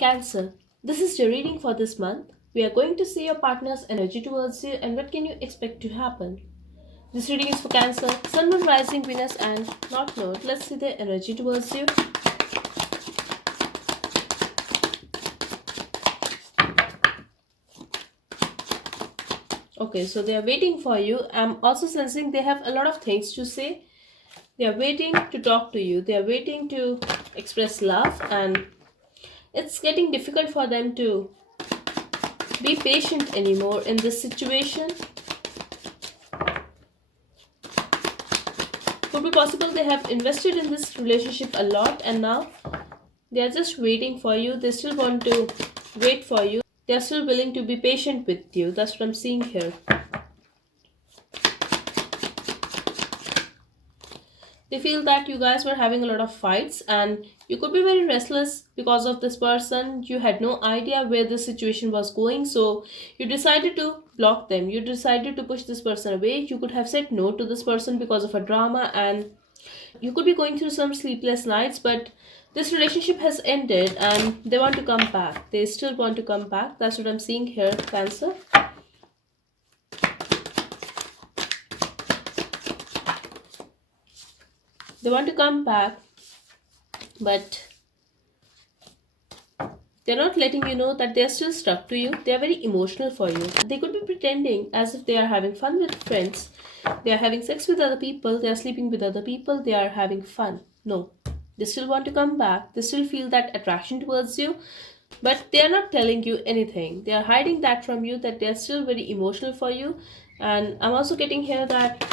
Cancer. This is your reading for this month. We are going to see your partner's energy towards you and what can you expect to happen. This reading is for Cancer, Sun, Moon, Rising, Venus, and North Node. Let's see their energy towards you. Okay, so they are waiting for you. I'm also sensing they have a lot of things to say. They are waiting to talk to you. They are waiting to express love, and it's getting difficult for them to be patient anymore in this situation. Could be possible they have invested in this relationship a lot and now they are just waiting for you. They still want to wait for you. They are still willing to be patient with you. That's what I'm seeing here. They feel that you guys were having a lot of fights and you could be very restless because of this person. You had no idea where the situation was going, so you decided to block them. You decided to push this person away. You could have said no to this person because of a drama, and you could be going through some sleepless nights, but this relationship has ended and they want to come back. They still want to come back. That's what I'm seeing here, Cancer. They want to come back, but they're not letting you know that they're still stuck to you. They're very emotional for you. They could be pretending as if they are having fun with friends. They are having sex with other people. They are sleeping with other people. They are having fun. No. They still want to come back. They still feel that attraction towards you. But they are not telling you anything. They are hiding that from you, that they are still very emotional for you. And I'm also getting here that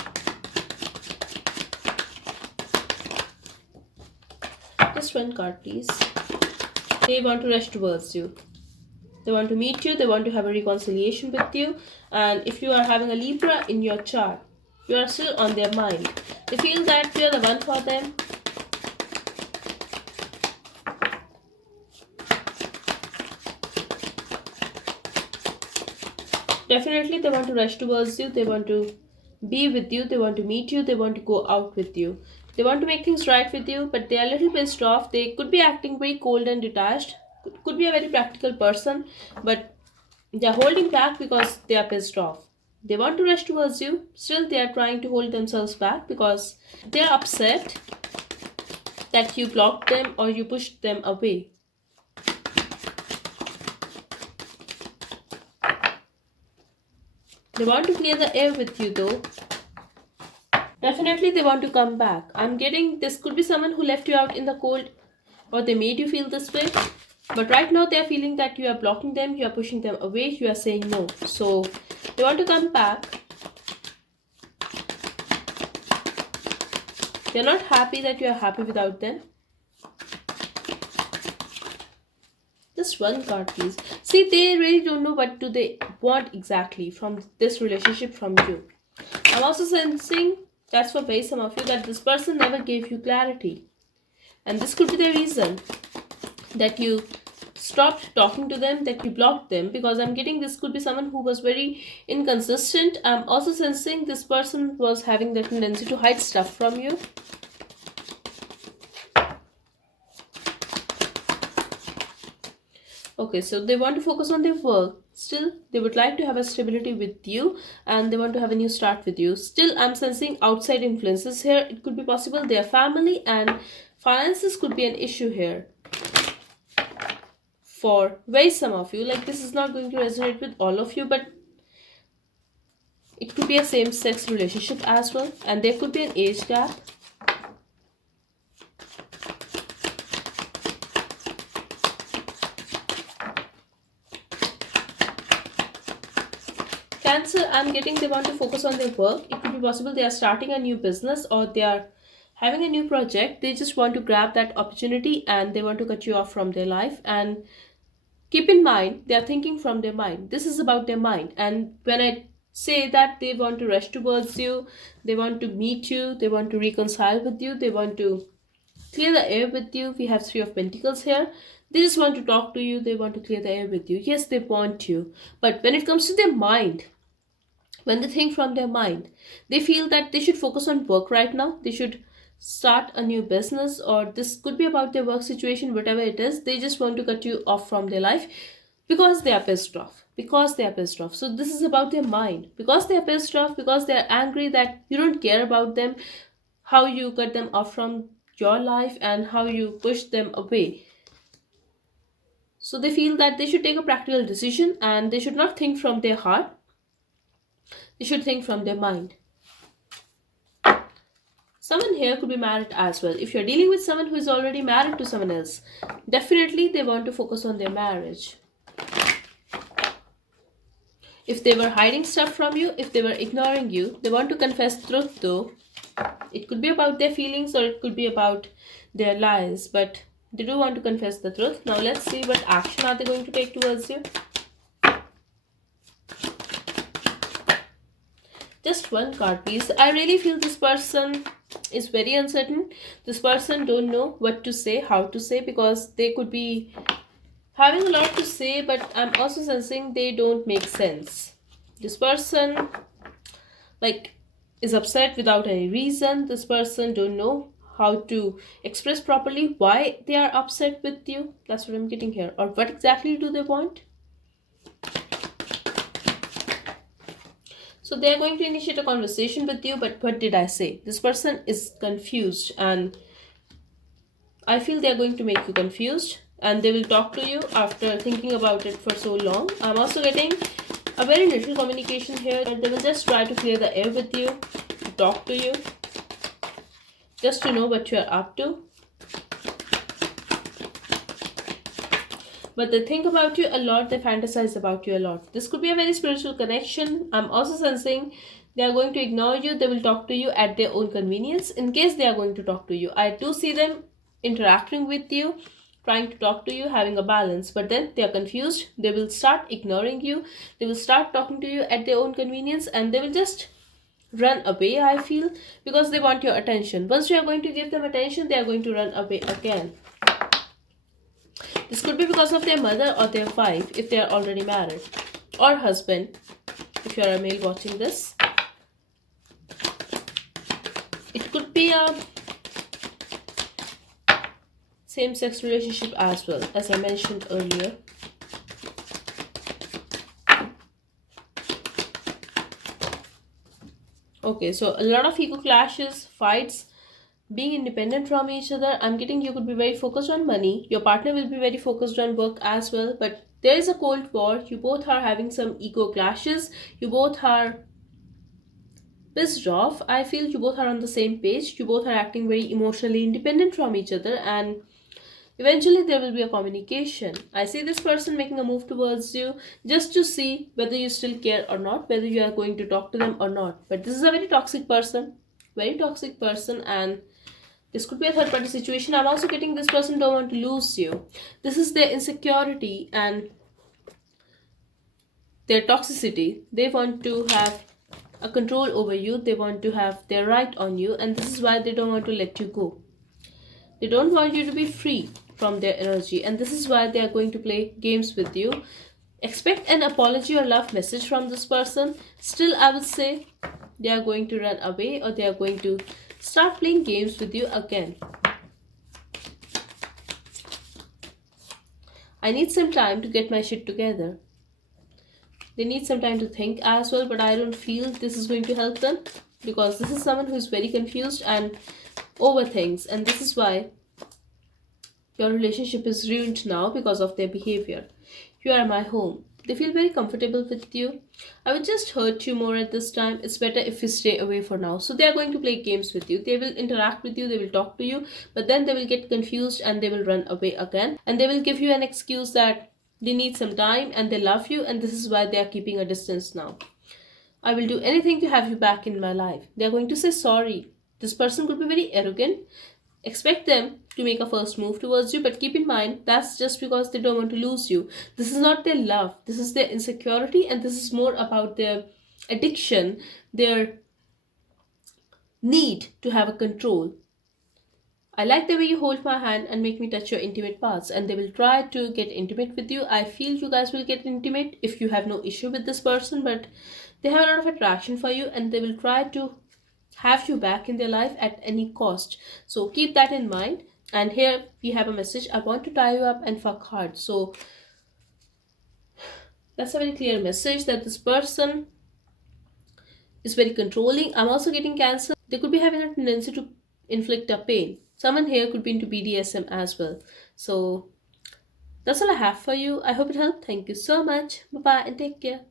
just one card, please. They want to rush towards you. They want to meet you. They want to have a reconciliation with you. And if you are having a Libra in your chart, you are still on their mind. They feel that you are the one for them. Definitely they want to rush towards you. They want to be with you. They want to meet you. They want to go out with you. They want to make things right with you, but they are a little pissed off. They could be acting very cold and detached. Could be a very practical person, but they are holding back because they are pissed off. They want to rush towards you. Still, they are trying to hold themselves back because they are upset that you blocked them or you pushed them away. They want to clear the air with you though. Definitely they want to come back. I'm getting this could be someone who left you out in the cold or they made you feel this way. But right now they are feeling that you are blocking them, you are pushing them away, you are saying no. So they want to come back. They're not happy that you are happy without them. Just one card, please. See, they really don't know what do they want exactly from this relationship from you. I'm also sensing, that's for very some of you, that this person never gave you clarity. And this could be the reason that you stopped talking to them, that you blocked them, because I'm getting this could be someone who was very inconsistent. I'm also sensing this person was having the tendency to hide stuff from you. Okay, so they want to focus on their work. Still, they would like to have a stability with you and they want to have a new start with you. Still, I'm sensing outside influences here. It could be possible their family and finances could be an issue here. For very some of you, like this is not going to resonate with all of you, but it could be a same-sex relationship as well, and there could be an age gap. Cancer, I'm getting they want to focus on their work. It could be possible they are starting a new business or they are having a new project. They just want to grab that opportunity and they want to cut you off from their life. And keep in mind, they are thinking from their mind. This is about their mind. And when I say that they want to rush towards you, they want to meet you, they want to reconcile with you, they want to clear the air with you. We have Three of Pentacles here. They just want to talk to you, they want to clear the air with you. Yes, they want you. But when it comes to their mind, when they think from their mind, they feel that they should focus on work right now. They should start a new business, or this could be about their work situation, whatever it is. They just want to cut you off from their life because they are pissed off. Because they are pissed off. So this is about their mind. Because they are pissed off, because they are angry that you don't care about them, how you cut them off from your life and how you push them away. So they feel that they should take a practical decision and they should not think from their heart, they should think from their mind. Someone here could be married as well. If you're dealing with someone who is already married to someone else, definitely they want to focus on their marriage. If they were hiding stuff from you, if they were ignoring you, they want to confess truth though. It could be about their feelings or it could be about their lies, but they do want to confess the truth. Now let's see what action are they going to take towards you. Just one card, please. I really feel this person is very uncertain. This person don't know what to say, how to say, because they could be having a lot to say, but I'm also sensing they don't make sense. This person like is upset without any reason. This person don't know how to express properly why they are upset with you. That's what I'm getting here. Or what exactly do they want? So they are going to initiate a conversation with you, but what did I say? This person is confused and I feel they are going to make you confused and they will talk to you after thinking about it for so long. I'm also getting a very little communication here, but they will just try to clear the air with you, to talk to you, just to know what you are up to. But they think about you a lot, they fantasize about you a lot. This could be a very spiritual connection. I'm also sensing they are going to ignore you, they will talk to you at their own convenience in case they are going to talk to you. I do see them interacting with you, trying to talk to you, having a balance, but then they are confused. They will start ignoring you, they will start talking to you at their own convenience, and they will just run away, I feel, because they want your attention. Once you are going to give them attention, they are going to run away again. This could be because of their mother or their wife if they are already married, or husband if you are a male watching this. It could be a same-sex relationship as well, as I mentioned earlier. Okay, so a lot of ego clashes, fights, being independent from each other. I'm getting you could be very focused on money. Your partner will be very focused on work as well. But there is a cold war. You both are having some ego clashes. You both are pissed off. I feel you both are on the same page. You both are acting very emotionally independent from each other. And eventually there will be a communication. I see this person making a move towards you just to see whether you still care or not, whether you are going to talk to them or not. But this is a very toxic person. Very toxic person, and this could be a third party situation. I'm also getting this person don't want to lose you. This is their insecurity and their toxicity. They want to have a control over you. They want to have their right on you, and this is why they don't want to let you go. They don't want you to be free from their energy, and this is why they are going to play games with you. Expect an apology or love message from this person. Still, I would say they are going to run away or they are going to start playing games with you again. I need some time to get my shit together. They need some time to think as well, but I don't feel this is going to help them because this is someone who is very confused and overthinks, and this is why your relationship is ruined now because of their behavior. You are my home. They feel very comfortable with you. I would just hurt you more at this time. It's better if you stay away for now. So they are going to play games with you. They will interact with you. They will talk to you. But then they will get confused and they will run away again. And they will give you an excuse that they need some time and they love you. And this is why they are keeping a distance now. I will do anything to have you back in my life. They are going to say sorry. This person could be very arrogant. Expect them to make a first move towards you, but keep in mind that's just because they don't want to lose you. This is not their love, this is their insecurity, and this is more about their addiction, their need to have a control. I like the way you hold my hand and make me touch your intimate parts, and they will try to get intimate with you. I feel you guys will get intimate if you have no issue with this person, but they have a lot of attraction for you and they will try to have you back in their life at any cost. So keep that in mind. And here we have a message: I want to tie you up and fuck hard. So that's a very clear message that this person is very controlling. I'm also getting cancer. They could be having a tendency to inflict a pain. Someone here could be into BDSM as well. So that's all I have for you. I hope it helped. Thank you so much. Bye bye and take care.